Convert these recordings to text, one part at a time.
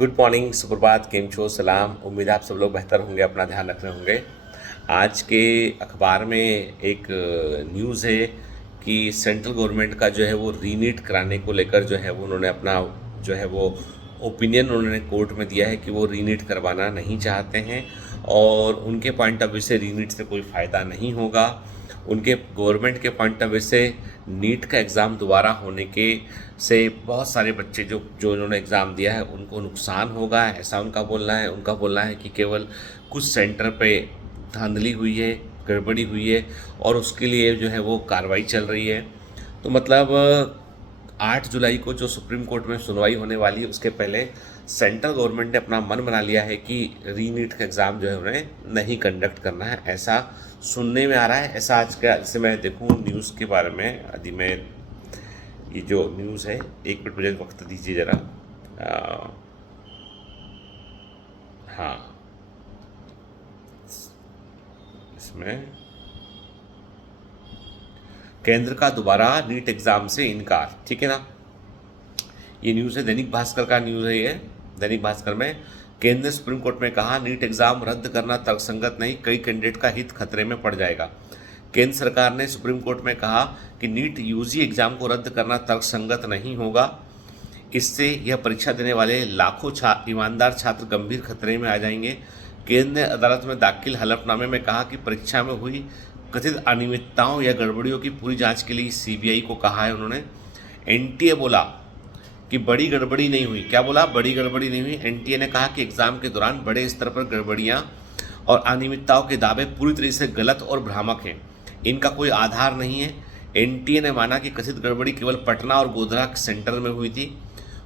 Good morning, सुप्रभात, केम छो, सलाम। उम्मीद है आप सब लोग बेहतर होंगे, अपना ध्यान रख रहे होंगे। आज के अखबार में एक न्यूज़ है कि सेंट्रल गवर्नमेंट का जो है वो रीनीट कराने को लेकर जो है वो उन्होंने अपना जो है वो ओपिनियन उन्होंने कोर्ट में दिया है कि वो रीनीट करवाना नहीं चाहते हैं और उनके पॉइंट ऑफ व्यू से रीनीट से कोई फ़ायदा नहीं होगा। उनके गवर्नमेंट के पॉइंट ऑफ व्यू से नीट का एग्ज़ाम दोबारा होने के से बहुत सारे बच्चे जो जो इन्होंने एग्ज़ाम दिया है उनको नुकसान होगा, ऐसा उनका बोलना है। उनका बोलना है कि केवल कुछ सेंटर पे धांधली हुई है, गड़बड़ी हुई है और उसके लिए जो है वो कार्रवाई चल रही है। तो मतलब 8 जुलाई को जो सुप्रीम कोर्ट में सुनवाई होने वाली है उसके पहले सेंट्रल गवर्नमेंट ने अपना मन बना लिया है कि रीनीट का एग्ज़ाम जो है उन्हें नहीं कंडक्ट करना है, ऐसा सुनने में आ रहा है। ऐसा आज का जैसे मैं देखूँ न्यूज़ के बारे में, यदि मैं ये जो न्यूज़ है, एक मिनट मुझे वक्त दीजिए ज़रा। हाँ, इसमें केंद्र का दोबारा नीट एग्ज़ाम से इनकार, ठीक है ना। ये न्यूज़ है, दैनिक भास्कर का न्यूज़ है ये। दैनिक भास्कर में केंद्र ने सुप्रीम कोर्ट में कहा नीट एग्ज़ाम रद्द करना तर्कसंगत नहीं, कई कैंडिडेट का हित खतरे में पड़ जाएगा। केंद्र सरकार ने सुप्रीम कोर्ट में कहा कि नीट यूजी एग्ज़ाम को रद्द करना तर्कसंगत नहीं होगा, इससे यह परीक्षा देने वाले लाखों ईमानदार छात्र गंभीर खतरे में आ जाएंगे। केंद्र ने अदालत में दाखिल हलफनामे में कहा कि परीक्षा में हुई कथित अनियमितताओं या गड़बड़ियों की पूरी जांच के लिए सीबीआई को कहा है। उन्होंने एनटीए बोला कि बड़ी गड़बड़ी नहीं हुई। क्या बोला? बड़ी गड़बड़ी नहीं हुई। एनटीए ने कहा कि एग्ज़ाम के दौरान बड़े स्तर पर गड़बड़ियां और अनियमितताओं के दावे पूरी तरह से गलत और भ्रामक हैं, इनका कोई आधार नहीं है। एनटीए ने माना कि कथित गड़बड़ी केवल पटना और गोधरा सेंटर में हुई थी,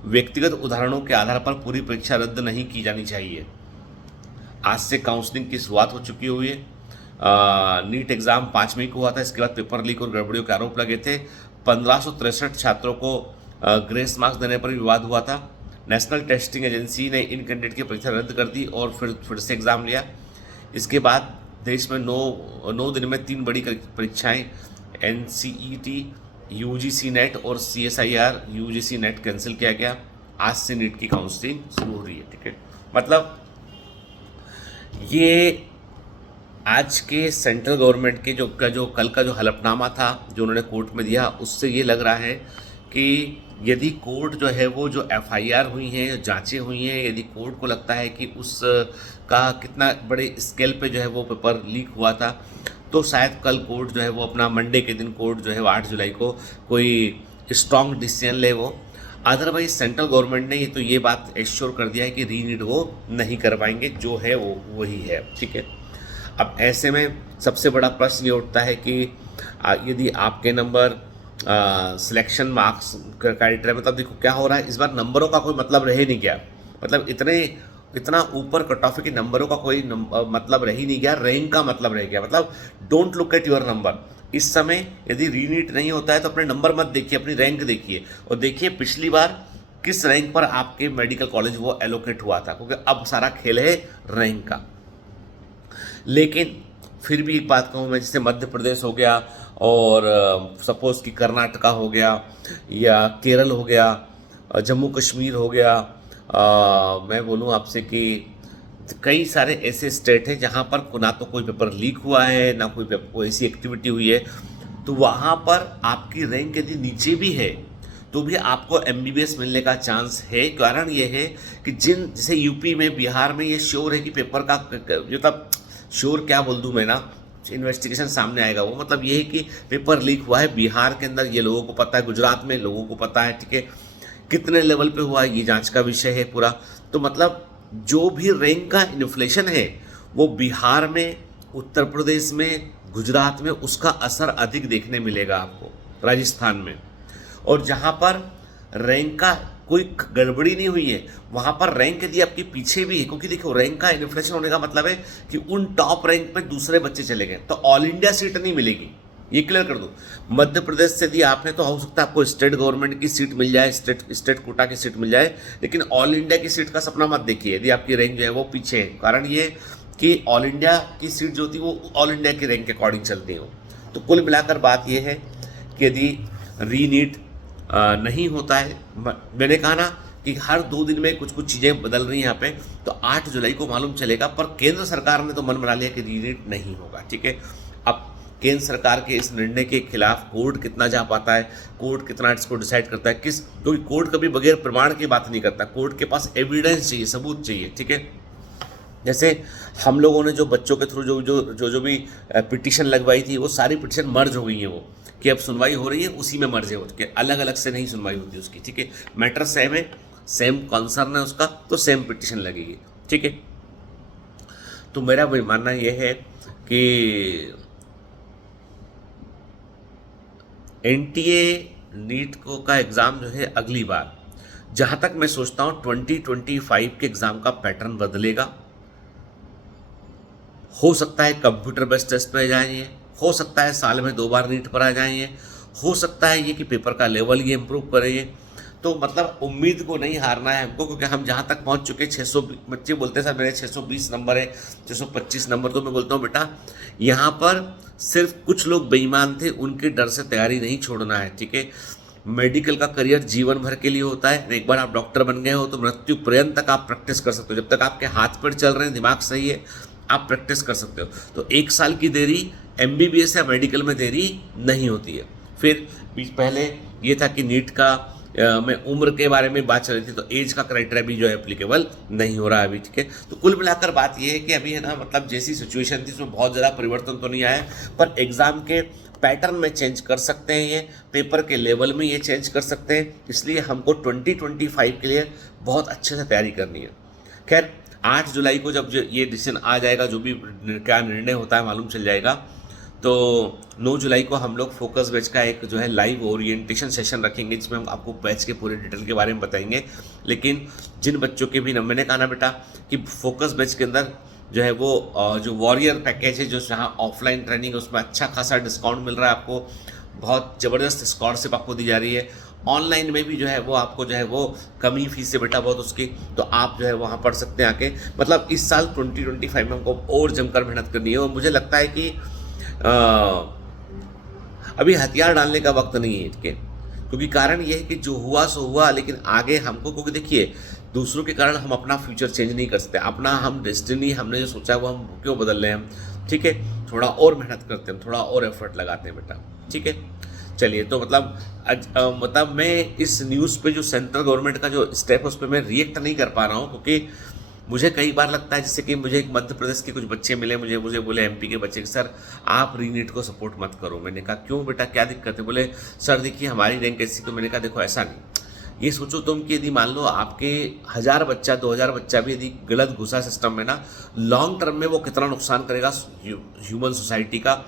व्यक्तिगत उदाहरणों के आधार पर पूरी परीक्षा रद्द नहीं की जानी चाहिए। आज से काउंसलिंग की शुरुआत हो चुकी हुई है। नीट एग्ज़ाम 5 मई को हुआ था, इसके बाद पेपर लीक और गड़बड़ियों के आरोप लगे थे। 1563 छात्रों को ग्रेस मार्क्स देने पर भी विवाद हुआ था। नेशनल टेस्टिंग एजेंसी ने इन कैंडिडेट की परीक्षा रद्द कर दी और फिर से एग्ज़ाम लिया। इसके बाद देश में 9 दिन में 3 बड़ी परीक्षाएं एनसीईटी, यूजीसी नेट और सीएसआईआर यूजीसी नेट कैंसिल किया गया। आज से नीट की काउंसलिंग शुरू हो रही है, ठीक है। मतलब ये आज के सेंट्रल गवर्नमेंट के जो कल का जो हलफनामा था जो उन्होंने कोर्ट में दिया, उससे ये लग रहा है कि यदि कोर्ट जो है वो जो एफआईआर हुई हैं, जांचें हुई हैं, यदि कोर्ट को लगता है कि उस का कितना बड़े स्केल पे जो है वो पेपर लीक हुआ था, तो शायद कल कोर्ट जो है वो अपना मंडे के दिन कोर्ट जो है वो 8 जुलाई को कोई स्ट्रॉन्ग डिसीजन ले वो। अदरवाइज सेंट्रल गवर्नमेंट ने ये बात एश्योर कर दिया है कि रीनीट वो नहीं कर पाएंगे, जो है वो वही है, ठीक है। अब ऐसे में सबसे बड़ा प्रश्न ये उठता है कि यदि आपके नंबर सिलेक्शन मार्क्स क्राइटेरिया, मतलब देखो क्या हो रहा है इस बार, नंबरों का कोई मतलब रह ही नहीं गया। मतलब इतना ऊपर कट ऑफ है कि नंबरों का कोई मतलब रह ही नहीं गया, रैंक का मतलब रह गया। मतलब don't look at your number. इस समय यदि रीनीट नहीं होता है तो अपने नंबर मत देखिए, अपनी रैंक देखिए और देखिए पिछली बार किस रैंक पर आपके मेडिकल कॉलेज वो एलोकेट हुआ था, क्योंकि अब सारा खेल है रैंक का। लेकिन फिर भी एक बात कहूँ मैं, जैसे मध्य प्रदेश हो गया और सपोज़ कि कर्नाटका हो गया या केरल हो गया, जम्मू कश्मीर हो गया, मैं बोलूँ आपसे कि कई सारे ऐसे स्टेट हैं जहाँ पर ना तो कोई पेपर लीक हुआ है, ना कोई ऐसी एक्टिविटी हुई है, तो वहाँ पर आपकी रैंक यदि नीचे भी है तो भी आपको एमबीबीएस मिलने का चांस है। कारण ये है कि जैसे यूपी में, बिहार में ये श्योर है कि पेपर का मतलब श्योर क्या बोल दूँ मैं ना, इन्वेस्टिगेशन सामने आएगा वो, मतलब ये है कि पेपर लीक हुआ है। बिहार के अंदर ये लोगों को पता है, गुजरात में लोगों को पता है, ठीक है। कितने लेवल पे हुआ है ये जांच का विषय है पूरा। तो मतलब जो भी रैंक का इन्फ्लेशन है वो बिहार में, उत्तर प्रदेश में, गुजरात में उसका असर अधिक देखने मिलेगा आपको, राजस्थान में। और जहाँ पर रैंक का कोई गड़बड़ी नहीं हुई है वहाँ पर रैंक यदि आपके पीछे भी है, क्योंकि देखो रैंक का इन्फ्लेशन होने का मतलब है कि उन टॉप रैंक पे दूसरे बच्चे चले गए, तो ऑल इंडिया सीट नहीं मिलेगी, ये क्लियर कर दो। मध्य प्रदेश से यदि आपने, तो हो सकता है आपको स्टेट गवर्नमेंट की सीट मिल जाए, स्टेट कोटा की सीट मिल जाए, लेकिन ऑल इंडिया की सीट का सपना मत देखिए यदि आपकी रैंक जो है वो पीछे है। कारण ये कि ऑल इंडिया की सीट जो होती है वो ऑल इंडिया की रैंक के अकॉर्डिंग चलती हो। तो कुल मिलाकर बात यह है कि यदि रीनीट नहीं होता है, मैंने कहा ना कि हर 2 दिन में कुछ कुछ चीज़ें बदल रही हैं यहाँ पे। तो 8 जुलाई को मालूम चलेगा, पर केंद्र सरकार ने तो मन बना लिया कि रीनीट नहीं होगा, ठीक है। अब केंद्र सरकार के इस निर्णय के खिलाफ कोर्ट कितना जा पाता है, कोर्ट कितना इसको डिसाइड करता है, क्योंकि कोर्ट कभी बगैर प्रमाण की बात नहीं करता, कोर्ट के पास एविडेंस चाहिए, सबूत चाहिए, ठीक है। जैसे हम लोगों ने जो बच्चों के थ्रू जो जो जो जो भी पिटीशन लगवाई थी, वो सारी पिटीशन मर्ज हो गई है, वो कि अब सुनवाई हो रही है उसी में मर्ज है, उसके अलग अलग से नहीं सुनवाई होती उसकी, ठीक है। मैटर सेम है, सेम कंसर्न है उसका, तो सेम पिटीशन लगेगी, ठीक है। तो मेरा वही मानना यह है कि एनटीए नीट को का एग्ज़ाम जो है अगली बार, जहाँ तक मैं सोचता हूँ 2025 के एग्ज़ाम का पैटर्न बदलेगा। हो सकता है कंप्यूटर बेस्ड टेस्ट पे जाएंगे, हो सकता है साल में 2 बार नीट पर आ जाएंगे, हो सकता है ये कि पेपर का लेवल ये इम्प्रूव करेंगे। तो मतलब उम्मीद को नहीं हारना है हमको, क्योंकि हम जहाँ तक पहुँच चुके 600, बच्चे बोलते हैं सर मेरे 620 नंबर है, 625 नंबर, तो मैं बोलता हूँ बेटा यहाँ पर सिर्फ कुछ लोग बेईमान थे, उनके डर से तैयारी नहीं छोड़ना है, ठीक है। मेडिकल का करियर जीवन भर के लिए होता है, एक बार आप डॉक्टर बन गए हो तो मृत्यु पर्यंत तक आप प्रैक्टिस कर सकते हो, जब तक आपके हाथ पैर चल रहे हैं, दिमाग सही है, आप प्रैक्टिस कर सकते हो। तो 1 साल की देरी एमबीबीएस या मेडिकल में देरी नहीं होती है। फिर पहले ये था कि नीट का में उम्र के बारे में बात चल रही थी, तो एज का क्राइटेरिया भी जो है एप्लीकेबल नहीं हो रहा है अभी, ठीक है। तो कुल मिलाकर बात ये है कि अभी है ना, मतलब जैसी सिचुएशन थी उसमें बहुत ज़्यादा परिवर्तन तो नहीं आया, पर एग्ज़ाम के पैटर्न में चेंज कर सकते हैं, ये पेपर के लेवल में ये चेंज कर सकते हैं, इसलिए हमको 2025 के लिए बहुत अच्छे से तैयारी करनी है। खैर 8 जुलाई को जब ये डिसीजन आ जाएगा, जो भी क्या निर्णय होता है मालूम चल जाएगा, तो 9 जुलाई को हम लोग फोकस बैच का एक जो है लाइव ओरिएंटेशन सेशन रखेंगे, जिसमें हम आपको बैच के पूरे डिटेल के बारे में बताएंगे। लेकिन जिन बच्चों के भी ना, मैंने कहा ना बेटा कि फोकस बैच के अंदर जो है वो जो वॉरियर पैकेज है, जो जहाँ ऑफलाइन ट्रेनिंग है, उसमें अच्छा खासा डिस्काउंट मिल रहा है आपको, बहुत ज़बरदस्त स्कॉलरशिप आपको दी जा रही है। ऑनलाइन में भी जो है वो आपको जो है वो कमी फीस है बेटा बहुत उसकी, तो आप जो है वहाँ पढ़ सकते हैं आके। मतलब इस साल 2025 में हमको और जमकर मेहनत करनी है, और मुझे लगता है कि अभी हथियार डालने का वक्त नहीं है इसके, क्योंकि कारण ये है कि जो हुआ सो हुआ, लेकिन आगे हमको, क्योंकि देखिए दूसरों के कारण हम अपना फ्यूचर चेंज नहीं कर सकते, अपना हम डेस्टिनी हमने जो सोचा है वो हम क्यों बदल रहे हैं हम, ठीक है। थोड़ा और मेहनत करते हैं, थोड़ा और एफर्ट लगाते हैं बेटा, ठीक है। चलिए, तो मतलब मैं इस न्यूज़ पे जो सेंट्रल गवर्नमेंट का जो स्टेप है उस पर मैं रिएक्ट नहीं कर पा रहा हूँ, क्योंकि मुझे कई बार लगता है, जैसे कि मुझे एक मध्य प्रदेश के कुछ बच्चे मिले, मुझे बोले एमपी के बच्चे कि सर आप रीनीट को सपोर्ट मत करो। मैंने कहा क्यों बेटा, क्या दिक्कत है? बोले सर देखिए हमारी रैंक ऐसी। तो मैंने कहा देखो ऐसा नहीं, ये सोचो तुम कि यदि मान लो आपके 1000 बच्चा 2000 बच्चा भी यदि गलत घुसा सिस्टम में ना, लॉन्ग टर्म में वो कितना नुकसान करेगा ह्यूमन सोसाइटी का।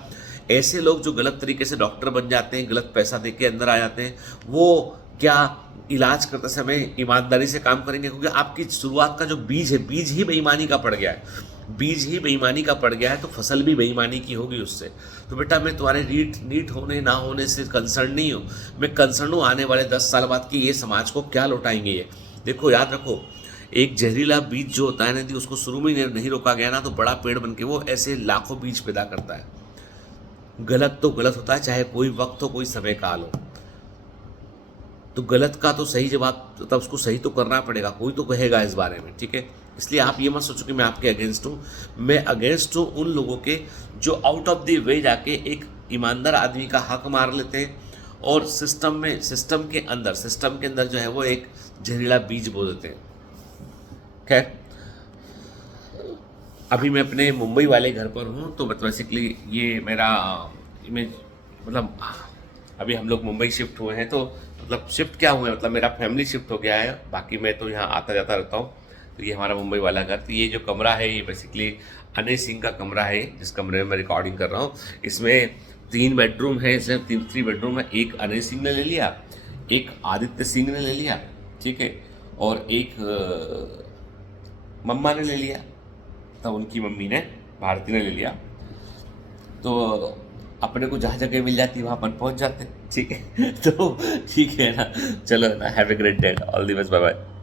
ऐसे लोग जो गलत तरीके से डॉक्टर बन जाते हैं, गलत पैसा दे के अंदर आ जाते हैं, वो क्या इलाज करते समय ईमानदारी से काम करेंगे? क्योंकि आपकी शुरुआत का जो बीज है, बीज ही बेईमानी का पड़ गया है, बीज ही बेईमानी का पड़ गया है, तो फसल भी बेईमानी की होगी उससे। तो बेटा मैं तुम्हारे नीट होने ना होने से कंसर्न नहीं हूँ, मैं कंसर्न हूँ आने वाले 10 साल बाद कि ये समाज को क्या लौटाएंगे ये। देखो याद रखो, एक जहरीला बीज जो होता है ना, यदि उसको शुरू में नहीं रोका गया ना, तो बड़ा पेड़ बन के वो ऐसे लाखों बीज पैदा करता है। गलत तो गलत होता है, चाहे कोई वक्त हो, कोई समय काल हो। तो गलत का तो सही जवाब, तब उसको सही तो करना पड़ेगा, कोई तो कहेगा इस बारे में, ठीक है। इसलिए आप ये मत सोचो कि मैं आपके अगेंस्ट हूँ। मैं अगेंस्ट हूँ उन लोगों के जो आउट ऑफ द वे जाके एक ईमानदार आदमी का हक मार लेते हैं और सिस्टम के अंदर जो है वो एक जहरीला बीज बो देते हैं। खैर, अभी मैं अपने मुंबई वाले घर पर हूँ, तो बेसिकली ये मेरा इमेज, मतलब अभी हम लोग मुंबई शिफ्ट हुए हैं, तो मतलब शिफ्ट क्या हुए, मतलब मेरा फैमिली शिफ्ट हो गया है, बाकी मैं तो यहाँ आता जाता रहता हूँ। तो ये हमारा मुंबई वाला घर। तो ये जो कमरा है ये बेसिकली अनय सिंह का कमरा है, जिस कमरे में मैं रिकॉर्डिंग कर रहा हूँ। इसमें 3 बेडरूम है, इसमें 3 बेडरूम है। एक अनय सिंह ने ले लिया, एक आदित्य सिंह ने ले लिया, ठीक है, और एक मम्मा ने ले लिया, तब उनकी मम्मी ने, भारती ने ले लिया। तो अपने को जहाँ जगह मिल जाती है वहाँ अपन पहुँच जाते हैं, ठीक है। तो ठीक है ना, चलो ना, have a great day, all the best, bye bye.